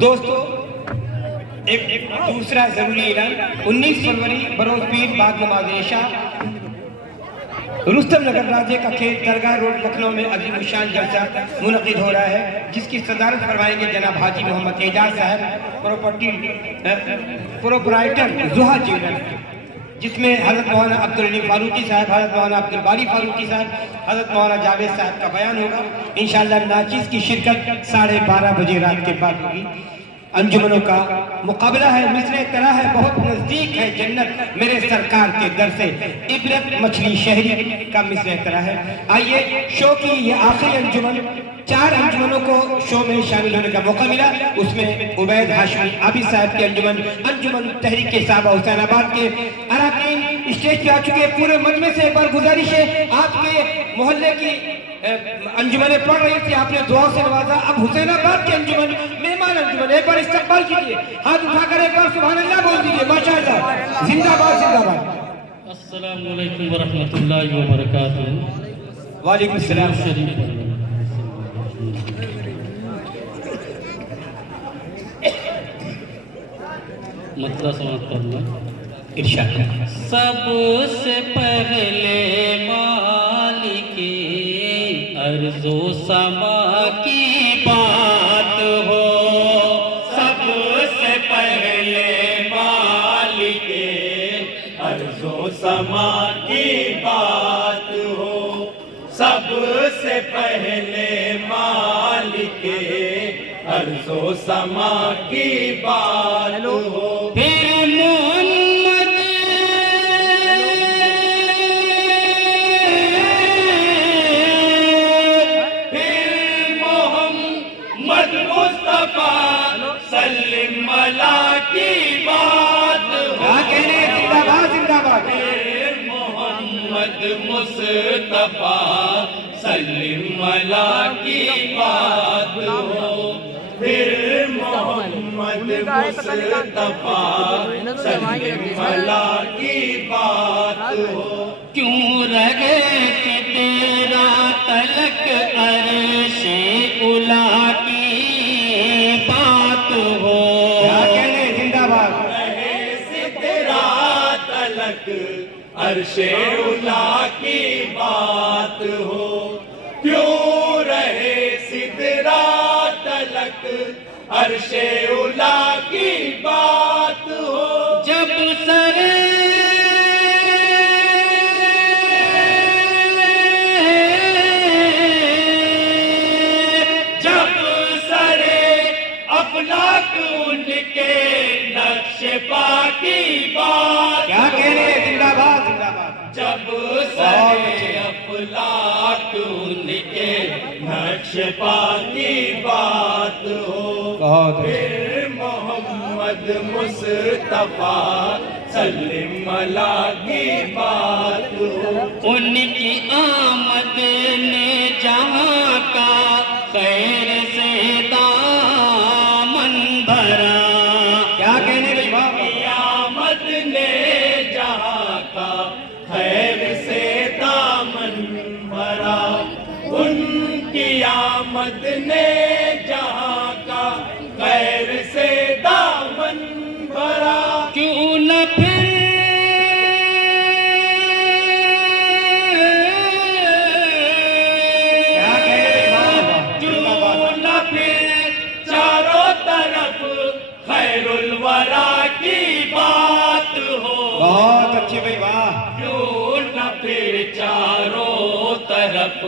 دوستو ایک دوسرا ضروری اعلان 19 فروری بروز پیر بعد نماز عشاء رستم نگر راجے کا کھیت درگاہ روڈ لکھنؤ میں عظیم الشان جلسہ منعقد ہو رہا ہے، جس کی صدارت فرمائیں گے جناب حاجی محمد اعجاز صاحب، پروپرائٹر زہا جیولرز، جس میں حضرت مولانا عبدالعلی فاروقی صاحب، حضرت مولانا عبدالباری فاروقی صاحب، حضرت مولانا جاوید صاحب کا بیان ہوگا۔ انشاءاللہ ناچیز کی شرکت 12:30 بجے رات کے بعد ہوگی۔ انجمنوں کا مقابلہ ہے، مصر طرح ہے، بہت نزدیک ہے جنت میرے سرکار کے در سے، عبرت مچھلی شہری کا مصر طرح ہے۔ آئیے، شو کی یہ آخری انجمن، 4 انجمنوں کو شو میں شامل ہونے کا موقع ملا، اس میں عبید ہاشمی عابد صاحب کی انجمن تحریک صحابہ حسین آباد کے اراکین اسٹیج پہ آ چکے۔ پورے مجمع سے ایک بار گزارش ہے، آپ کے محلے کی انجمنیں پڑھ رہی تھی، آپ نے دعا سے نوازا، اب حسین آباد کی انجمن، مہمان انجمن، ایک بار استقبال کیجئے، ہاتھ اٹھا کر ایک بار سبحان اللہ بول دیجئے، ماشاءاللہ، زندہ باد زندہ باد۔ السلام علیکم ورحمۃ اللہ وبرکاتہ۔ وعلیکم السلام۔ مطلع سماعت کرنا۔ ارشاد۔ سب سے پہلے مالک ارض و سما کی بات ہو، سب سے پہلے مالک ارض و سما کی بات ہو، سب سے پہلے مالک ارض و سما کی بات ہو۔ سلم ملا کی بات ہو، زندہ باد زندہ باد۔ محمد مصطفیٰ سلم ملا کی بات ہو، پھر محمد مصطفیٰ سلم ملا کی بات ہو۔ کیوں رہے کہ تیرا تلک عرش اولیٰ کی بات ہو، زندہ باد۔ رہے سدرات تلک عرش اولیٰ کی بات ہو، کیوں رہے سدرات تلک عرش اولیٰ کی بات ہو۔ جب سرے ان کے نقش پا کی بات، کیا کہنے ہیں، زندہ باد زندہ باد۔ جب سرے افلاک ان کے نقش پا کی بات ہو، پھر محمد مصطفیٰ سلم ملا کی بات ہو۔ ان کی آمد نے جہاں کا خیر سے آمد نے جہاں کا خیر سے دامن بھرا، کیوں نہ پھر چاروں طرف خیر الورا کی بات ہو۔ بہت اچھی بھائی، واہ۔ کیوں نہ پھر چاروں طرف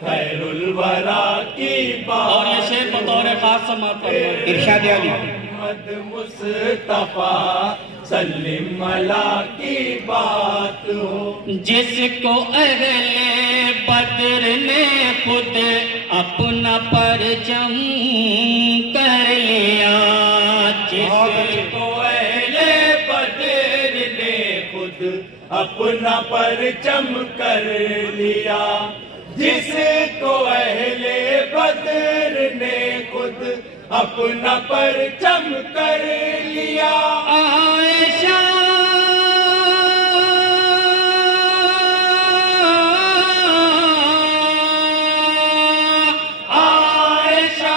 خیر الورا کی بات، اور یہ شعر بطور خاص سماعت فرمائیں۔ ارشاد علی۔ محمد مصطفیٰ سلم ملا کی بات ہو، جس کو اہل بدر نے خود اپنا پرچم کر لیا، جس کو اہل بدر نے خود اپنا پرچم کر لیا، جس کو اہل بدر نے خود اپنا پرچم کر لیا، عائشہ عائشہ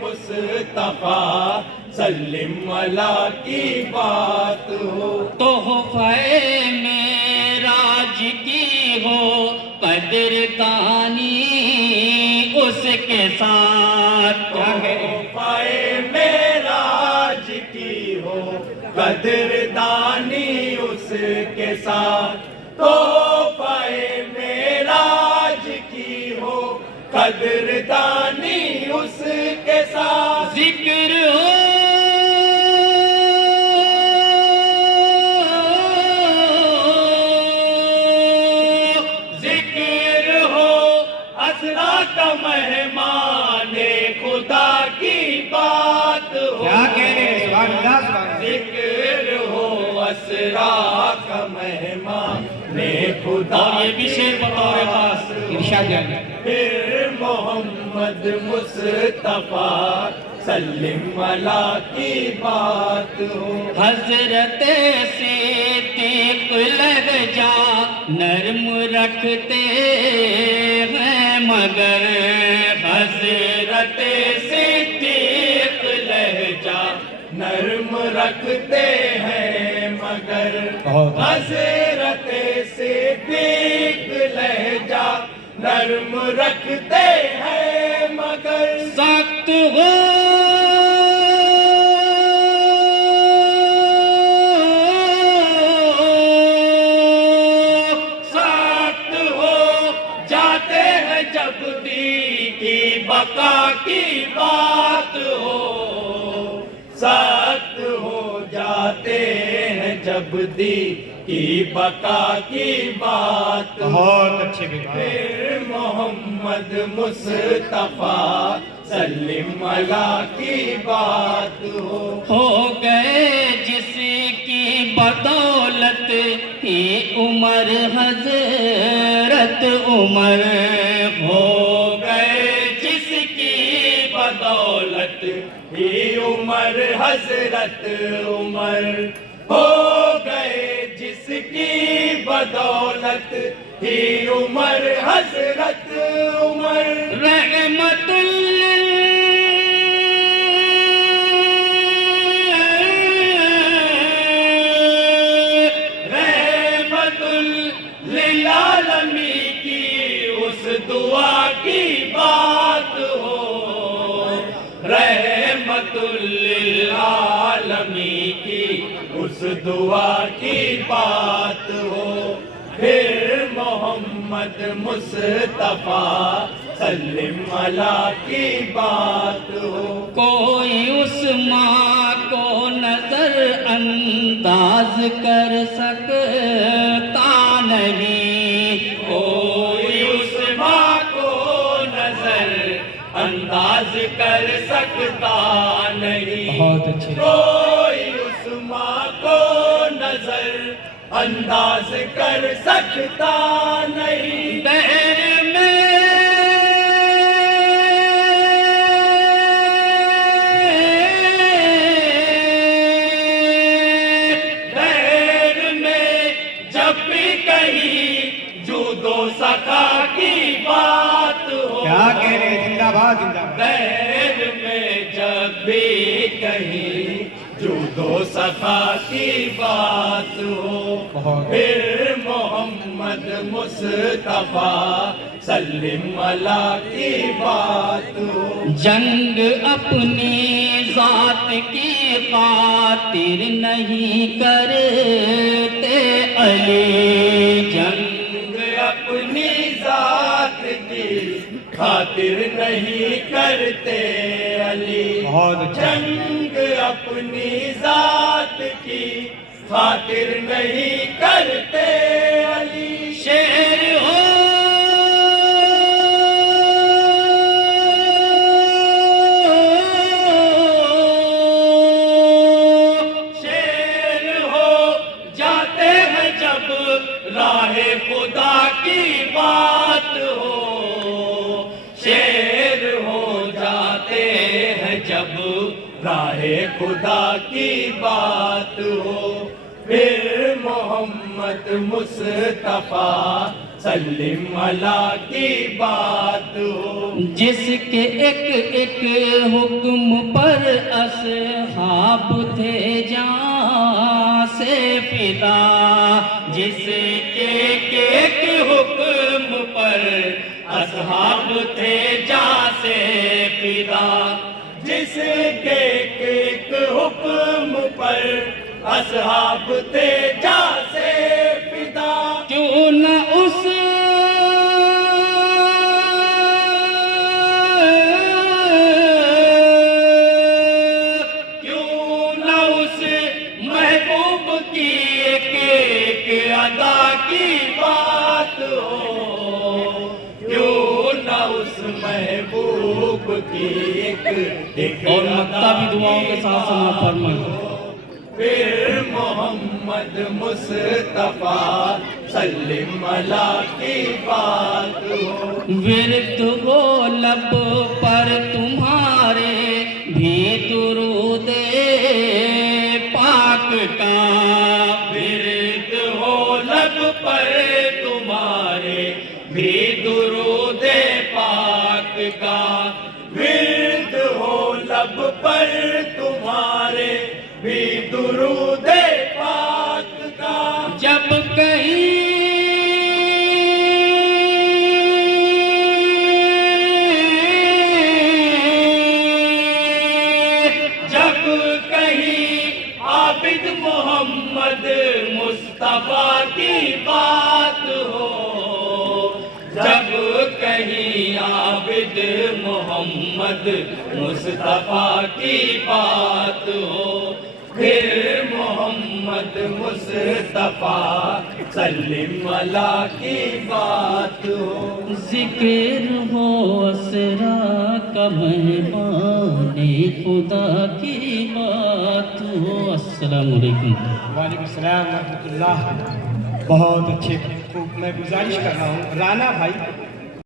مصطفیٰ سلم اللہ کی بات ہو تحفہ معراج کی ہو قدر دانی اس کے ساتھ پائے معراج کی ہو قدر دانی اس کے ساتھ تو پائے معراج کی ہو قدر دانی اس کے ساتھ ذکر ہو ذکر ہو اسرا کا مہمان خدا کی بات ہو کیا کہہ رہے ہیں سبحان اللہ سبحان اللہ ذکر ہو اسرا کا مہمان خدا اور یہ بھی شعر بطور خاص ارشاد علی پھر محمد مصطفیٰ سلم اللہ کی بات ہو حضرت صدیق لگ جا نرم رکھتے ہیں مگر حضرت صدیق لہجہ نرم رکھتے ہیں مگر بہت حضرت صدیق لہجہ نرم رکھتے ہیں مگر سخت ہو سخت ہو جاتے ہیں جب دی کی بقا کی بات ہو سخت ہو جاتے ہیں جب دی کی بقا کی بات ہو بہت اچھے بھی پھر محمد مصطفیٰ سلم اللہ کی بات ہو گئے جس کی بدولت ہی عمر حضرت عمر ہو گئے جس کی بدولت ہی عمر حضرت عمر ہو گئے جس کی بدولت ہی عمر حضرت عمر رحمت رحمت للعالمین کی اس دعا کی بات ہو رحمت للعالمین کی اس دعا کی بات ہو پھر محمد مصطفیٰ سلم اللہ کی بات ہو کوئی اس ماں کو نظر انداز کر سکتا نہیں کوئی اس ماں کو نظر انداز کر سکتا نہیں بہت اچھے کوئی اس ماں کو نظر انداز کر سکتا نہیں دہر میں دہر میں جب بھی کہیں جود و سخا کی بات ہو کیا کہہ رہے ہیں زندہ باد زندہ باد دہر میں جب بھی کہیں جود و سخا کی بات ہو بہت پھر محمد مصطفیٰ سلم اللہ کی بات ہو جنگ اپنی ذات کی خاطر نہیں کرتے علی جنگ اپنی ذات کی خاطر نہیں کرتے علی بہت اچھا جنگ اپنی ذات کی خاطر نہیں کرتے علی شیر ہو شیر ہو جاتے ہیں جب راہ خدا کی بات ہو شیر ہو جاتے ہیں جب راہ خدا کی بات ہو پھر محمد مصطفیٰ سلم علی کی بات ہو، جس کے ایک ایک حکم پر اصحاب تھے جان سے فدا، جس کے ایک ایک حکم پر اصحاب تھے جاں سے فدا، جس کے ایک ایک حکم پر اصحاب تھے جاں سے فدا، کیوں نہ اس کیوں نہ اس محبوب کی ایک ایک ادا کی بات ہو، کیوں نہ اس محبوب کی ایک ایک اور مکہ بھی دعاؤں کے ساتھ سنا فرمائیں۔ پھر محمد مصطفیٰ سلم علی کی بات ہو، ورد ہو لب پر تمہارے بھی درود پاک کا، ورد ہو لب پر تمہارے بھی درود پاک کا، ورد ہو لب پر تمہارے بھی درود پاک کا، جب کہیں جب کہیں عابد محمد مصطفیٰ کی بات ہو، جب کہیں عابد محمد مصطفیٰ کی بات ہو، پھر محمد مصطفیٰ سلم علی کی بات ہو، ذکر ہو اسرا کا مہمان خدا کی بات ہو۔ السلام علیکم۔ وعلیکم السلام ورحمۃ اللہ۔ بہت اچھے خوب، میں گزارش کر رہا ہوں رانا بھائی